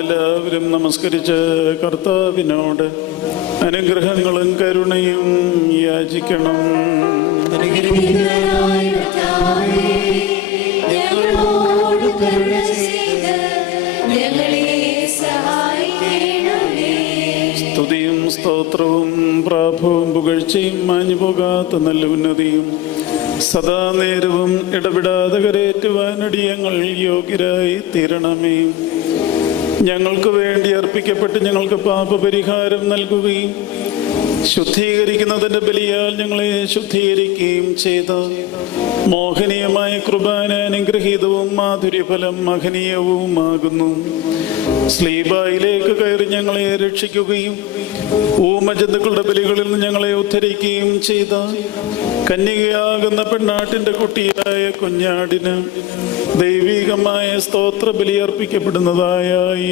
എല്ലാവരും നമസ്കരിച്ച് കർത്താവിനോട് അനുഗ്രഹങ്ങളും കരുണയും യാചിക്കണം. സ്തുതിയും സ്തോത്രവും പ്രാഭവും പുകഴ്ചയും മാഞ്ഞുപോകാത്ത നല്ല ഉന്നതിയും സദാ നേരവും ഇടപെടാതെ കരയേറ്റുവാനടിയങ്ങൾ യോഗ്യരായി തീരണമേ. ഞങ്ങൾക്ക് വേണ്ടി അർപ്പിക്കപ്പെട്ട് ഞങ്ങൾക്ക് പാപപരിഹാരം നൽകുകയും ശുദ്ധീകരിക്കുന്നതിൻ്റെ ബലിയാൽ ഞങ്ങളെ ശുദ്ധീകരിക്കുകയും ചെയ്ത മോഹനീയമായ കൃപാന അനുഗ്രഹീതവും മാധുര്യഫലം മഹനീയവുമാകുന്നു. സ്ലീബായിലേക്ക് കയറി ഞങ്ങളെ രക്ഷിക്കുകയും ഊമജന്തുക്കളുടെ ബലികളിൽ നിന്ന് ഞങ്ങളെ ഉദ്ധരിക്കുകയും ചെയ്ത കന്യകയാകുന്ന പെണ്ണാട്ടിൻ്റെ കുട്ടിയായ കുഞ്ഞാടിന് ദൈവികമായ സ്തോത്ര ബലി അർപ്പിക്കപ്പെടുന്നതായ